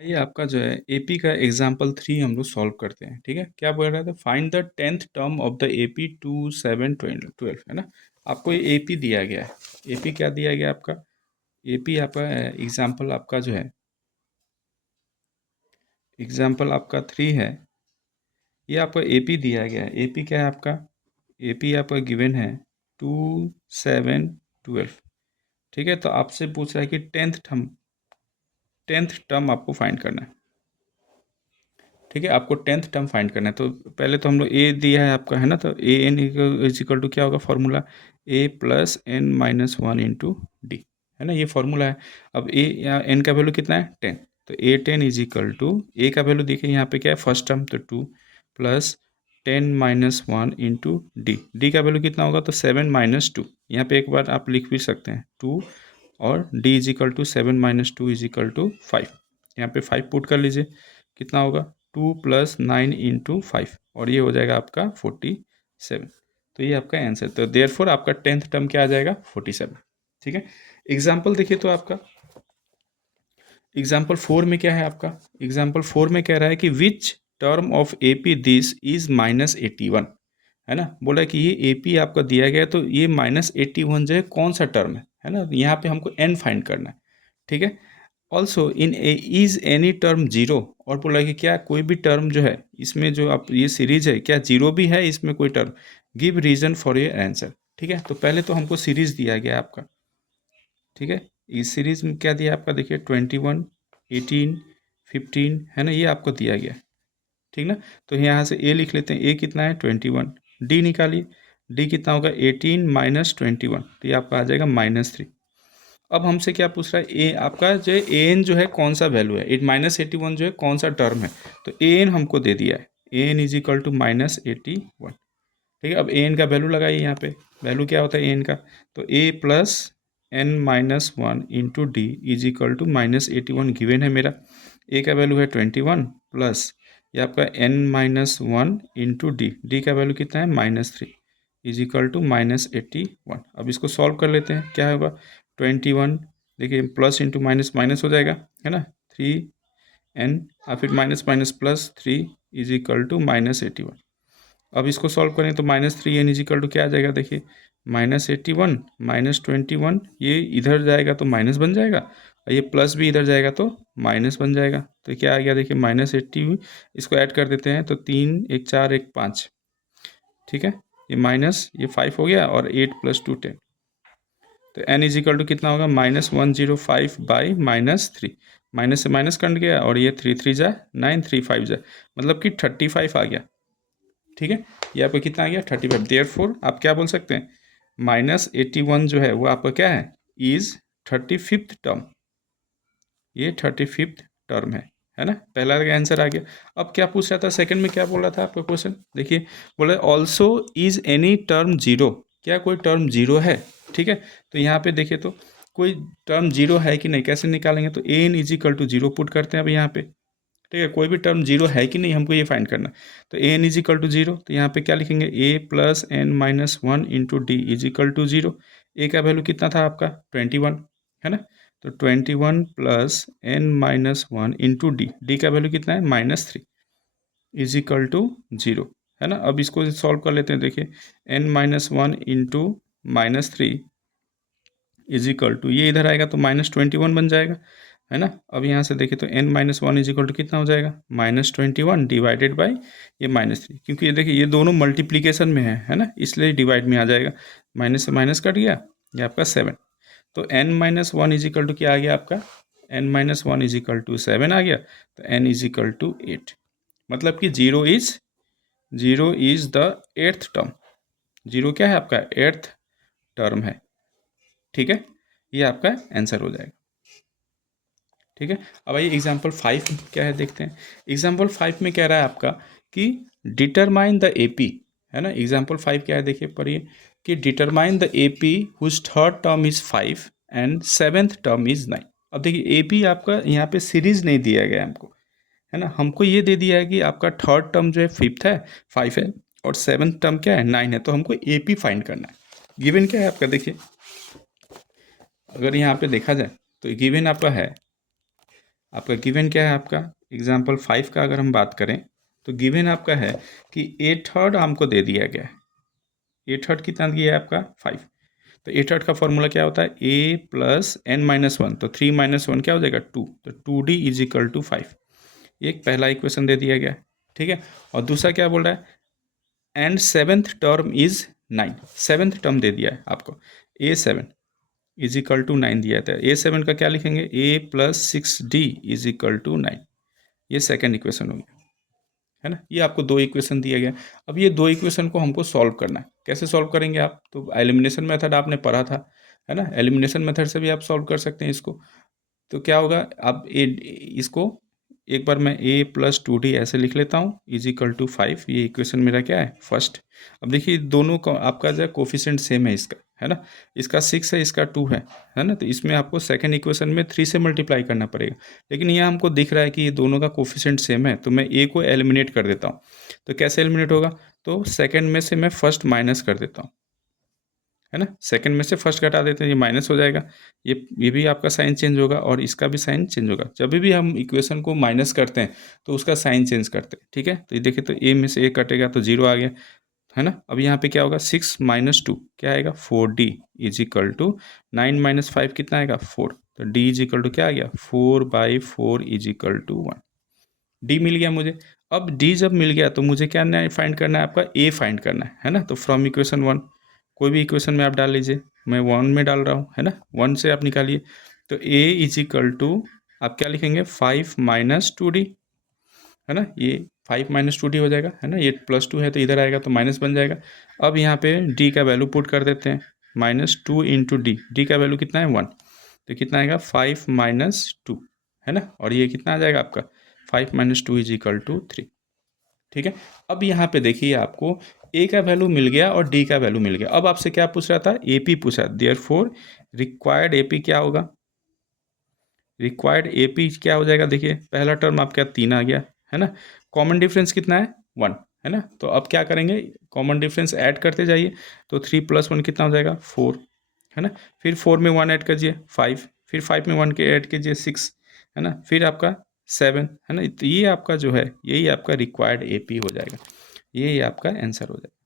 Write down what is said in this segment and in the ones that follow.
ये आपका जो है एपी का एग्जाम्पल 3 हम लोग सॉल्व करते हैं। ठीक है, क्या बोल रहा था? Find the 10th term of the AP 2 7 12, है ना। आपको ये एपी दिया गया है। एपी क्या दिया गया आपका? एपी आपका एग्जाम्पल आपका जो है, एग्जाम्पल आपका 3 है। ये आपको एपी दिया गया है। एपी क्या है आपका? एपी आपका गिवन है 2 7 12। ठीक है, तो आपसे पूछ रहा है कि टेंथ टर्म आपको फाइंड करना है। ठीक है, आपको 10th टर्म फाइंड करना है। तो पहले तो हम लोग ए दिया है आपका, है ना। तो A N is equal to क्या होगा formula? A plus N minus one into D, है ना, ये फॉर्मूला है। अब ए या एन का वैल्यू कितना है? 10। तो ए 10 इज इक्वल टू, ए का वैल्यू देखिए यहाँ पे क्या है, फर्स्ट टर्म तो 2 plus 10 minus one into d. D का वैल्यू कितना होगा? तो 7 माइनस टू। यहाँ पे एक बार आप लिख भी सकते हैं 2, और d is equal to 7 minus two is equal to 5। यहाँ पे 5 पुट कर लीजिए, कितना होगा? 2 प्लस 9 इंटू 5, और ये हो जाएगा आपका 47। तो ये आपका आंसर। तो देयरफॉर आपका 10th टर्म क्या आ जाएगा? 47। ठीक है, एग्जाम्पल देखिए तो आपका एग्जाम्पल 4 में क्या है आपका? एग्जाम्पल 4 में कह रहा है कि which term of A P this is -81, है ना। बोला कि ये ए पी आपका दिया गया, तो ये -81 जो है कौन सा टर्म है ना। यहाँ पे हमको एन फाइंड करना है। ठीक है, also in is any term zero, और बोला कि क्या कोई भी टर्म जो है इसमें, जो आप ये सीरीज है, क्या जीरो भी है इसमें कोई term? Give reason for your answer. ठीक है, तो पहले तो हमको सीरीज दिया गया आपका। ठीक है, इस सीरीज में क्या दिया आपका? देखिए 21 18 15, है ना, ये आपको दिया गया। ठीक ना, तो यहाँ से ए लिख लेते हैं। ए कितना है? 21। डी निकालिए, डी कितना होगा? 18 माइनस 21, तो ये आपका आ जाएगा -3। अब हमसे क्या पूछ रहा है? ए आपका जो है ए एन जो है कौन सा वैल्यू है? -81 जो है कौन सा टर्म है? तो ए एन हमको दे दिया है। ए एन इज इक्वल टू -81। ठीक है, अब ए एन का वैल्यू लगाइए यहाँ पे। वैल्यू क्या होता है ए एन का? तो A plus N minus one into D is equal to -81 given है मेरा। ए का वैल्यू है 21 प्लस ये आपका n minus one into d, d का वैल्यू कितना है? -3 इज इक्वल टू -81। अब इसको सॉल्व कर लेते हैं, क्या होगा? 21, देखिए प्लस इंटू माइनस माइनस हो जाएगा, है ना। 3n और फिर minus minus plus 3 is equal to -81। अब इसको सॉल्व करें तो -3n इज इक्वल टू क्या आ जाएगा? देखिए -81 -21, ये इधर जाएगा तो माइनस बन जाएगा, और ये प्लस भी इधर जाएगा तो माइनस बन जाएगा। तो क्या आ गया? देखिए -80, इसको ऐड कर देते हैं तो 3 1 4 1 5। ठीक है, ये माइनस ये 5 हो गया, और 8 + 2 10। तो n इज इक्वल टू कितना होगा? -105 बाई -3। माइनस से माइनस कट गया, और ये 3 3 जा 9, 3 5 जा, मतलब कि 35 आ गया। ठीक है, ये आपका कितना आ गया? 35। देयरफॉर आप क्या बोल सकते हैं? -81 जो है वो आपका क्या है? Is 35th term. ये 35th टर्म है ना। पहला का आंसर आ गया। अब क्या पूछ रहा था सेकंड में? क्या बोल रहा था आपका क्वेश्चन? देखिए बोला also is any term zero, क्या कोई टर्म जीरो है? ठीक है, तो यहाँ पे देखिए तो कोई टर्म जीरो है कि नहीं, कैसे निकालेंगे? तो A N is equal to zero put करते हैं अब यहाँ पे। ठीक है, कोई भी टर्म जीरो है कि नहीं हमको ये फाइंड करना है। तो A N is equal to zero, तो यहाँ पे क्या लिखेंगे? A plus N minus one into D is equal to zero. A का वैल्यू कितना था आपका? 21, है ना। तो 21 plus N minus one into d, d का वैल्यू कितना है? -3 इज इक्वल टू जीरो, है ना। अब इसको सॉल्व कर लेते हैं। देखिए n minus one into -3 is equal to, ये इधर आएगा तो -21 बन जाएगा, है ना। अब यहाँ से देखें तो n minus one is equal to कितना हो जाएगा? -21 डिवाइडेड बाई ये -3, क्योंकि ये देखिए ये दोनों मल्टीप्लीकेशन में है ना, इसलिए डिवाइड में आ जाएगा। माइनस से माइनस कट गया, ये आपका 7। तो n minus one is equal to क्या आ गया आपका? n minus one is equal to 7 आ गया। तो n इज इक्वल टू 8, मतलब कि zero is the 8th term. Zero क्या है आपका? 8th टर्म है। ठीक है, ये आपका आंसर हो जाएगा। ठीक है, अब आइए एग्जाम्पल 5 क्या है देखते हैं। एग्जाम्पल 5 में कह रहा है आपका कि डिटरमाइन द एपी, है ना। एग्जाम्पल 5 क्या है देखिए, पढ़िए कि determine the AP whose third term is 5 and 7th term is 9। अब देखिए एपी आपका यहाँ पे सीरीज नहीं दिया गया हमको, है ना। हमको ये दे दिया है कि आपका थर्ड टर्म जो है 5th है, 5 है, और 7th टर्म क्या है? 9 है। तो हमको एपी फाइंड करना है। गिवन क्या है आपका? देखिए अगर यहाँ पे देखा जाए तो गिवन आपका है आपका गिवन क्या है, आपका एग्जाम्पल 5 का अगर हम बात करें तो गिवन आपका है कि ए थर्ड हमको दे दिया गया है। ए थर्ड कितना दिया है आपका 5। तो ए थर्ड का फॉर्मूला क्या होता है, ए प्लस एन माइनस वन, तो 3 माइनस वन क्या हो जाएगा 2, तो 2d इज इक्वल टू 5। एक पहला इक्वेशन दे दिया गया है, ठीक है। और दूसरा क्या बोल रहा है, and seventh term is 9, seventh term दे दिया है आपको, A seven is equal to 9 दिया था। ए सेवन का क्या लिखेंगे, A plus 6d is equal to 9। ये सेकेंड इक्वेशन हो गया, है ना। ये आपको दो इक्वेशन दिया गया। अब ये दो इक्वेशन को हमको सॉल्व करना है। कैसे सॉल्व करेंगे आप, तो एलिमिनेशन मेथड आपने पढ़ा था, है ना। एलिमिनेशन मेथड से भी आप सॉल्व कर सकते हैं इसको। तो क्या होगा, आप इसको एक बार मैं a प्लस 2d ऐसे लिख लेता हूँ इज इक्वल टू 5। ये इक्वेशन मेरा क्या है, फर्स्ट। अब देखिए दोनों का आपका जो है कोफिशिएंट सेम है इसका, है ना। इसका 6 है, इसका 2 है ना। तो इसमें आपको सेकंड इक्वेशन में 3 से मल्टीप्लाई करना पड़ेगा। लेकिन यहाँ हमको दिख रहा है कि ये दोनों का कोफिशिएंट सेम है, तो मैं a को एलिमिनेट कर देता हूँ। तो कैसे एलिमिनेट होगा, तो सेकेंड में से मैं फर्स्ट माइनस कर देता हूँ, है ना। सेकंड में से फर्स्ट घटा देते हैं, ये माइनस हो जाएगा। ये भी आपका साइन चेंज होगा और इसका भी साइन चेंज होगा। जब भी हम इक्वेशन को माइनस करते हैं तो उसका साइन चेंज करते हैं, ठीक है। तो ये देखिए, तो ए में से ए कटेगा तो 0 आ गया, है ना। अब यहाँ पे क्या होगा, 6 माइनस 2 क्या आएगा, 4d is equal to 9 minus 5 कितना आएगा, 4। तो d इज इक्वल टू क्या आ गया, 4/4 इज इक्वल टू 1। डी मिल गया मुझे। अब डी जब मिल गया तो मुझे क्या फाइंड करना है, आपका ए फाइंड करना है ना। तो फ्रॉम इक्वेशन 1 कोई भी इक्वेशन में आप डाल लीजिए, मैं 1 में डाल रहा हूँ, है ना। 1 से आप निकालिए, तो ए इज इक्वल टू आप क्या लिखेंगे, 5 माइनस 2d, है ना। ये 5 माइनस 2d हो जाएगा, है ना। ये +2 है तो इधर आएगा तो माइनस बन जाएगा। अब यहाँ पे d का वैल्यू पुट कर देते हैं, -2 इंटू डी का वैल्यू कितना है 1, तो कितना आएगा 5 माइनस 2, है ना। और ये कितना आ जाएगा आपका 5 माइनस 2 इज इक्वल टू 3, ठीक है। अब यहाँ पे देखिए आपको ए का वैल्यू मिल गया और डी का वैल्यू मिल गया। अब आपसे क्या पूछ रहा था, एपी पूछा, देयरफॉर रिक्वायर्ड एपी क्या होगा, रिक्वायर्ड एपी क्या हो जाएगा, देखिए पहला टर्म आपका 3 आ गया, है ना। कॉमन डिफरेंस कितना है 1, है ना। तो अब क्या करेंगे, कॉमन डिफरेंस ऐड करते जाइए, तो 3 + 1 कितना हो जाएगा 4, है ना। फिर 4 में 1 ऐड कीजिए 5, फिर 5 में 1 के ऐड कीजिए 6, है ना। फिर आपका 7, है ना। तो ये आपका जो है यही आपका रिक्वायर्ड एपी हो जाएगा, यही आपका आंसर हो जाएगा,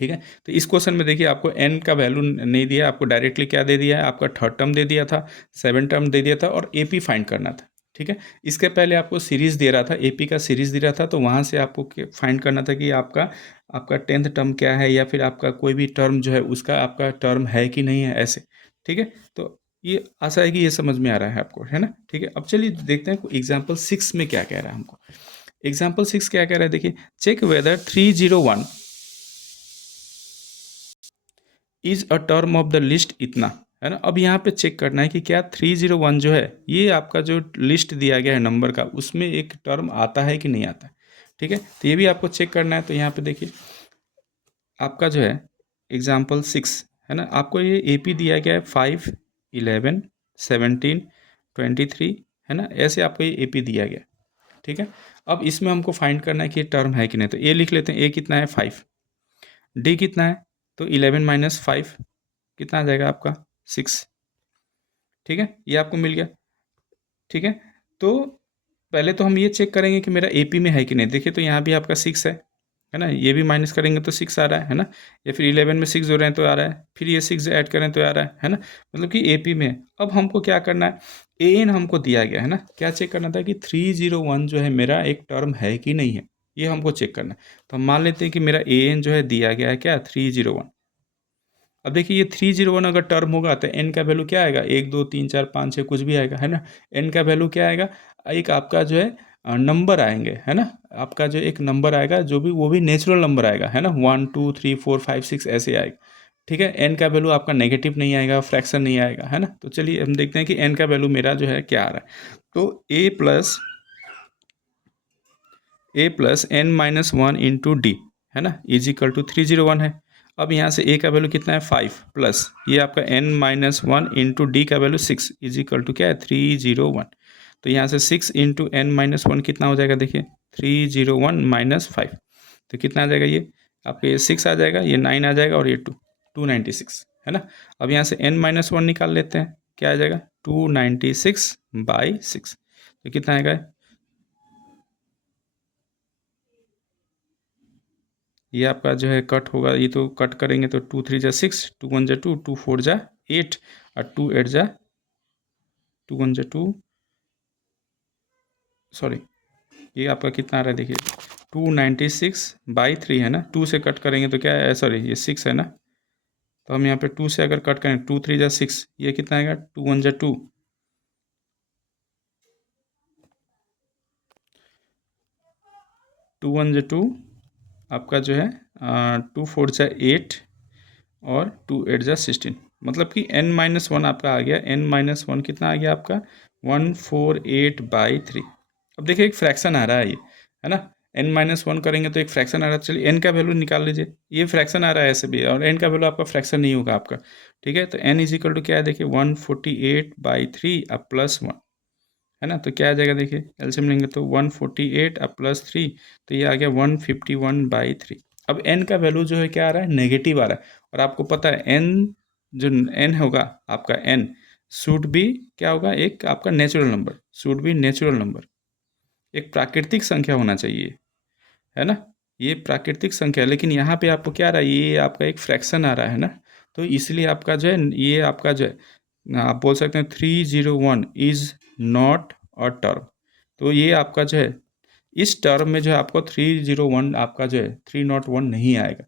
ठीक है। तो इस क्वेश्चन में देखिए आपको n का वैल्यू नहीं दिया, आपको डायरेक्टली क्या दे दिया है, आपका थर्ड टर्म दे दिया था, 7 टर्म दे दिया था और एपी फाइंड करना था, ठीक है। इसके पहले आपको सीरीज़ दे रहा था, एपी का सीरीज़ दे रहा था, तो वहाँ से आपको फाइंड करना था कि आपका आपका 10th टर्म क्या है, या फिर आपका कोई भी टर्म जो है उसका आपका टर्म है कि नहीं है, ऐसे, ठीक है। तो ये आशा है कि ये समझ में आ रहा है आपको, है ना, ठीक है। अब चलिए देखते हैं एग्जाम्पल 6 में क्या कह रहा है हमको। एग्जाम्पल 6 क्या कह रहा है, देखिए, check whether 301 is a term of the list इतना, है ना। अब यहाँ पे चेक करना है कि क्या 301 जो है ये आपका जो लिस्ट दिया गया है नंबर का, उसमें एक टर्म आता है कि नहीं आता है, ठीक है। तो ये भी आपको चेक करना है। तो यहाँ पे देखिए आपका जो है एग्जाम्पल 6, है ना, आपको ये एपी दिया गया है 5, 11, 17, 23, है ना। ऐसे आपको ये एपी दिया गया है, ठीक है। अब इसमें हमको फाइंड करना है कि ये टर्म है कि नहीं। तो ए लिख लेते हैं, ए कितना है 5, डी कितना है, तो 11 माइनस 5 कितना आ जाएगा आपका 6, ठीक है। ये आपको मिल गया, ठीक है। तो पहले तो हम ये चेक करेंगे कि मेरा एपी में है कि नहीं। देखिए तो यहाँ भी आपका 6 है ना। ये भी माइनस करेंगे तो 6 आ रहा है ना। या फिर 11 में 6 जोड़ रहे हैं तो आ रहा है, फिर ये 6 ऐड करें तो आ रहा है ना। मतलब कि एपी में है। अब हमको क्या करना है, ए एन हमको दिया गया है ना, क्या चेक करना था कि 301 जो है मेरा एक टर्म है कि नहीं है, ये हमको चेक करना है। तो हम मान लेते हैं कि मेरा ए एन जो है दिया गया है क्या 301। अब देखिए ये 301 अगर टर्म होगा तो एन का वैल्यू क्या आएगा, 1 2 3 4 5 6 कुछ भी आएगा, है ना। एन का वैल्यू क्या आएगा, एक आपका जो है नंबर आएंगे, है ना। आपका जो एक नंबर आएगा जो भी, वो भी नेचुरल नंबर आएगा, है ना। 1 2 3 4 5 6 ऐसे आएगा, ठीक है। एन का वैल्यू आपका नेगेटिव नहीं आएगा, फ्रैक्शन नहीं आएगा, है ना। तो चलिए हम देखते हैं कि एन का वैल्यू मेरा जो है क्या आ रहा है। तो A plus N minus 1 into D, है ना, इज इक्वल टू 301 है। अब यहाँ से ए का वैल्यू कितना है 5 प्लस ये आपका एन माइनस 1 इंटू डी का वैल्यू 6 इज इक्वल टू क्या है 301। तो यहाँ से 6 इंटू एन माइनस 1 कितना हो जाएगा, देखिए 301 माइनस 5, तो कितना आ जाएगा, ये आपका ये 6 आ जाएगा, ये 9 आ जाएगा और ये 296, है ना। अब यहाँ से एन माइनस 1 निकाल लेते हैं, क्या आ जाएगा 296/6, तो कितना आएगा, ये आपका जो है कट होगा, ये तो कट करेंगे तो 2 3 जा 6, 2 1 जा 2, 2 4 जा 8 और 2 8 जा 2, ये आपका कितना आ रहा है देखिए 296/3 है ना, 2 से कट करेंगे तो क्या है, सॉरी ये 6 है ना, तो हम यहाँ पे 2 से अगर कट करें 2 3 जा 6, ये कितना आएगा 2 1 जा 2, 2 1 जा 2 आपका जो है 2 4 जा 8 और 2 8 जा 16, मतलब कि n-1 आपका आ गया, n-1 कितना आ गया आपका 148/3। अब देखिए एक फ्रैक्शन आ रहा है ये, है ना, n-1 करेंगे तो एक फ्रैक्शन आ रहा है, चलिए n का वैल्यू निकाल लीजिए, ये फ्रैक्शन आ रहा है ऐसे भी, और n का वैल्यू आपका फ्रैक्शन नहीं होगा आपका, ठीक है, तो n इज इक्वल टू क्या है देखिए 148/3 अब +1, है ना, तो क्या आ जाएगा देखिए एलसीएम लेंगे तो 148 अब +3, तो ये आ गया 151/3। अब n का वैल्यू जो है क्या आ रहा है, नेगेटिव आ रहा है, और आपको पता है n जो n होगा आपका n शुड बी क्या होगा, एक आपका natural number, should be natural number, एक प्राकृतिक संख्या होना चाहिए, है ना, ये प्राकृतिक संख्या है, लेकिन यहाँ पे आपको क्या आ रहा है, ये आपका एक फ्रैक्शन आ रहा है ना, तो इसलिए आपका जो है ये आपका जो है आप बोल सकते हैं 301 इज नॉट अ टर्म, तो ये आपका जो है इस टर्म में जो है आपको 301 आपका जो है 301 नहीं आएगा,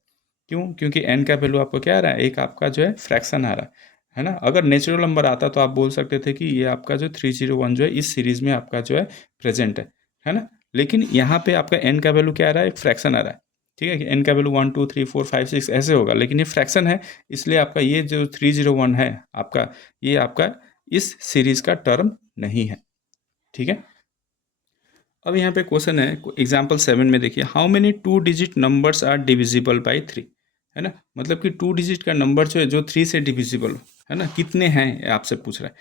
क्यों, क्योंकि n का वैल्यू आपको क्या आ रहा है, एक आपका जो है फ्रैक्शन आ रहा है ना, अगर नेचुरल नंबर आता तो आप बोल सकते थे कि ये आपका जो 301 जो है इस सीरीज में आपका जो है प्रेजेंट है ना, लेकिन यहाँ पे आपका n का वैल्यू क्या आ रहा है, एक फ्रैक्शन आ रहा है, ठीक है, कि n का वैल्यू 1 2 3 4 5 6 ऐसे होगा, लेकिन ये फ्रैक्शन है, इसलिए आपका ये जो 301 है आपका, ये आपका इस सीरीज का टर्म नहीं है, ठीक है। अब यहाँ पे क्वेश्चन है एग्जाम्पल 7 में देखिए, how many 2 digit numbers are divisible by 3, है ना, मतलब कि 2 डिजिट का नंबर जो है जो 3 से डिविजिबल है ना, कितने हैं आपसे पूछ रहा है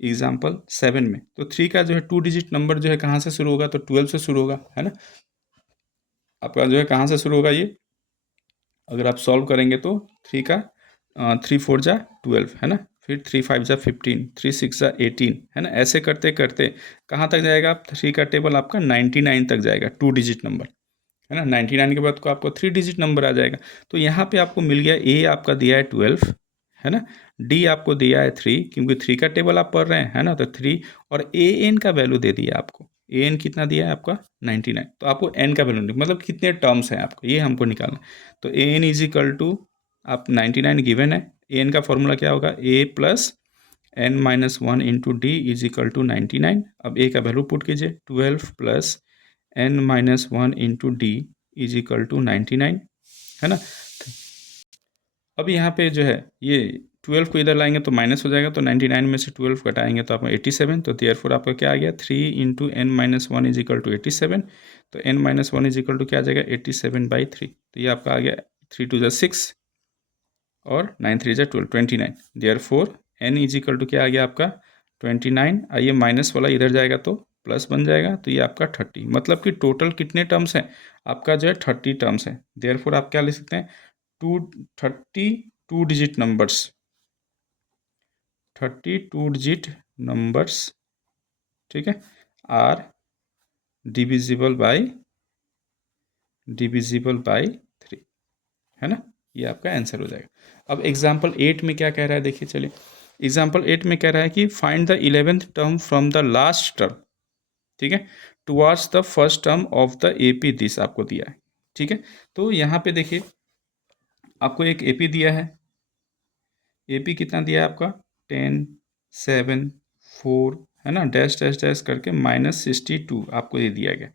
एग्जाम्पल 7 में, तो 3 का जो है 2 डिजिट नंबर जो है कहाँ से शुरू होगा, तो 12 से शुरू होगा, है ना, आपका जो है कहाँ से शुरू होगा ये, अगर आप सॉल्व करेंगे तो 3 का 3 4 जा 12 है ना, फिर 3 5 जा 15, 3 6 जा 18, है ना, ऐसे करते करते कहाँ तक जाएगा आप, 3 का टेबल आपका 99 तक जाएगा 2 डिजिट नंबर, है ना, 99 के बाद को आपको 3 डिजिट नंबर आ जाएगा, तो यहाँ पे आपको मिल गया ए आपका दिया है 12, है ना, डी आपको दिया है 3, क्योंकि 3 का टेबल आप पढ़ रहे हैं, है ना, तो 3, और ए एन का वैल्यू दे दिया आपको, ए एन कितना दिया है आपका 99, तो आपको एन का वैल्यू मतलब कितने टर्म्स हैं आपको ये हमको निकालना है, तो A N is equal to आप 99 गिवन है, ए एन का फॉर्मूला क्या होगा, A plus n-1 into D is equal to 99, अब ए का वैल्यू पुट कीजिए 12 plus n-1 into D is equal to 99, है ना, अब यहाँ पे जो है ये 12 को इधर लाएंगे तो माइनस हो जाएगा, तो 99 में से 12 घटाएंगे तो आपको 87, तो देयरफॉर आपका क्या आ गया 3 into n-1 is equal to 87, तो n-1 इज इक्वल टू क्या आ जाएगा 87/3, तो ये आपका आ गया 3 2 जा 6 और 9 3 जा 12 29, therefore n is equal to क्या आ गया आपका 29, आइए माइनस वाला इधर जाएगा तो प्लस बन जाएगा, तो ये आपका 30, मतलब कि टोटल कितने टर्म्स हैं आपका जो है 30 टर्म्स हैं, देयरफॉर आप क्या लिख सकते हैं 2 डिजिट नंबर्स 32 डिजिट नंबर्स, ठीक है, आर डिविजिबल बाई 3, है ना, ये आपका आंसर हो जाएगा। अब एग्जाम्पल 8 में क्या कह रहा है देखिए, चलिए एग्जाम्पल 8 में कह रहा है कि find the 11th term from the last term, ठीक है, towards the first term of the AP this आपको दिया है, ठीक है, तो यहाँ पे देखिए आपको एक एपी दिया है, एपी कितना दिया है आपका 10 7 4, है ना, डैश डैश डैश करके -62 आपको ये दिया गया,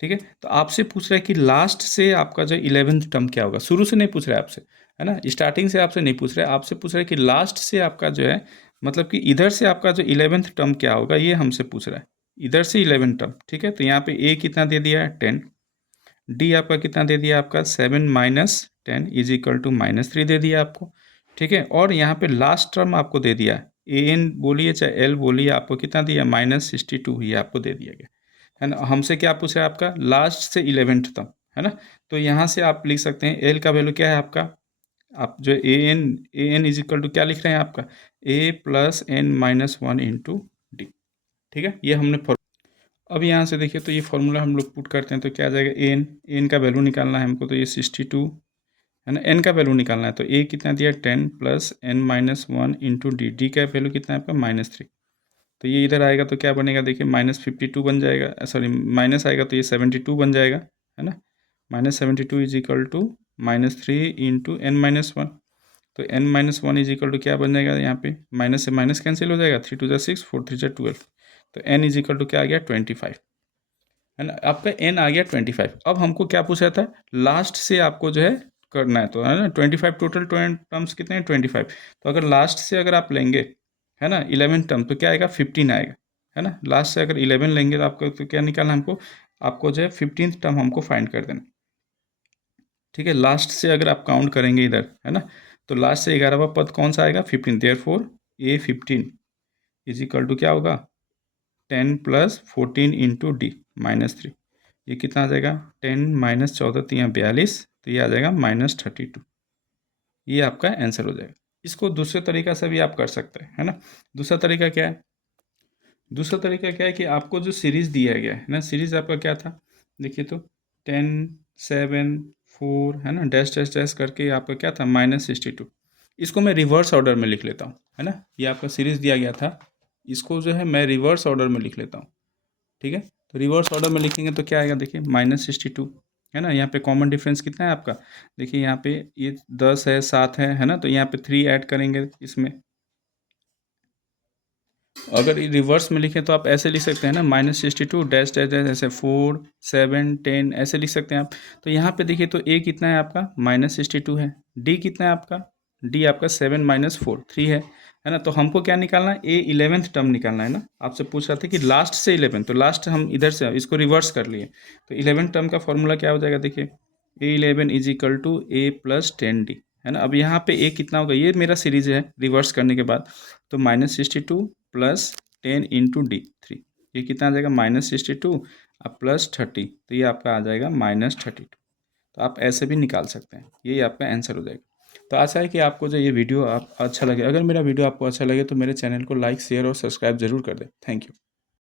ठीक है, तो आपसे पूछ रहा है कि लास्ट से आपका जो 11th टर्म क्या होगा, शुरू से नहीं पूछ रहा है आपसे, है ना, स्टार्टिंग से आपसे नहीं पूछ रहा है, आपसे पूछ रहा है कि लास्ट से आपका जो है, मतलब कि इधर से आपका जो 11th टर्म क्या होगा ये हमसे पूछ रहा है, इधर से 11 टर्म, ठीक है, तो यहाँ पे ए कितना दे दिया है 10, डी आपका कितना दे दिया आपका 7 - 10 इज इक्वल टू -3 दे दिया आपको, ठीक है, और यहाँ पे लास्ट टर्म आपको दे दिया ए एन बोलिए चाहे एल बोलिए, आपको कितना दिया -62 ये आपको दे दिया गया, है ना, हमसे क्या पूछ रहा है आपका लास्ट से 11th तक, है ना, तो यहाँ से आप लिख सकते हैं एल का वैल्यू क्या है आपका आप जो A N is equal to क्या लिख रहे हैं आपका A plus N minus one into D. ठीक है, ये हमने अब यहाँ से देखिए तो ये फॉर्मूला हम लोग पुट करते हैं तो क्या आ जाएगा एन का वैल्यू निकालना है हमको, तो ये 62 है ना, एन का वैल्यू निकालना है तो ए कितना दिया 10 plus N minus one into d, d का वैल्यू कितना है आपका -3। तो ये इधर आएगा तो क्या बनेगा देखिए -52 बन जाएगा, सॉरी माइनस आएगा तो ये 72 बन जाएगा, है ना। -72 is equal to -3 into n minus one, तो n minus one is equal to क्या बन जाएगा यहाँ पे, माइनस से माइनस कैंसिल हो जाएगा, 3 2 6 4 3 12, तो एन इज इक्वल टू क्या आ गया 25, है ना। आपका एन आ गया 25। अब हमको क्या पूछा था, लास्ट से आपको जो है करना है, तो है ना 25 टोटल टर्म्स कितने हैं 25, तो अगर लास्ट से अगर आप लेंगे है ना 11 टर्म तो क्या आएगा 15 आएगा, है ना। लास्ट से अगर 11 लेंगे तो आपको तो क्या निकालना हमको, आपको जो है 15th टर्म हमको फाइंड कर देना। ठीक है, लास्ट से अगर आप काउंट करेंगे इधर है ना, तो लास्ट से 11वां पद कौन सा आएगा 15, therefore a 15 is equal to क्या होगा 10 प्लस 14 इंटू डी -3, ये कितना आ जाएगा 10 माइनस 14 तो यहाँ 42, तो ये आ जाएगा -32, ये आपका आंसर हो जाएगा। इसको दूसरे तरीका से भी आप कर सकते हैं, है ना। दूसरा तरीका क्या है, दूसरा तरीका क्या है कि आपको जो सीरीज़ दिया गया है ना, सीरीज़ आपका क्या था देखिए तो 10 7 4 है ना, डैश डैश डैश करके आपका क्या था -62, इसको मैं रिवर्स ऑर्डर में लिख लेता हूँ, है ना। ये आपका सीरीज़ दिया गया था, इसको जो है मैं रिवर्स ऑर्डर में लिख लेता हूँ। ठीक है, तो रिवर्स ऑर्डर में लिखेंगे तो क्या आएगा देखिए -62, है ना। यहाँ पे कॉमन डिफरेंस कितना है आपका, देखिए यहाँ पे ये 10 है 7 है ना, तो यहाँ पे 3 ऐड करेंगे इसमें। अगर रिवर्स में लिखें तो आप ऐसे लिख सकते हैं ना -62 डैश डैश डैश ऐसे 4 7 10 ऐसे लिख सकते हैं आप। तो यहाँ पे देखिए तो ए कितना है आपका -62 है, डी कितना है आपका, डी आपका 7 माइनस 4 3 है ना। तो हमको क्या निकालना है, ए 11th टर्म निकालना है ना। आपसे पूछ रहा था कि लास्ट से 11, तो लास्ट हम इधर से इसको रिवर्स कर लिए, तो 11th टर्म का फॉर्मूला क्या हो जाएगा देखिए A11 is equal to a plus 10D, है ना। अब यहाँ पे ए कितना होगा, ये मेरा सीरीज है रिवर्स करने के बाद, तो -62 प्लस 10 इंटू डी 3, ये कितना आ जाएगा -62 अब प्लस 30, तो ये आपका आ जाएगा -32। तो आप ऐसे भी निकाल सकते हैं, यही आपका आंसर हो जाएगा। तो आशा है कि आपको जो ये वीडियो आप अच्छा लगे, अगर मेरा वीडियो आपको अच्छा लगे तो मेरे चैनल को लाइक शेयर और सब्सक्राइब जरूर कर दें। Thank you.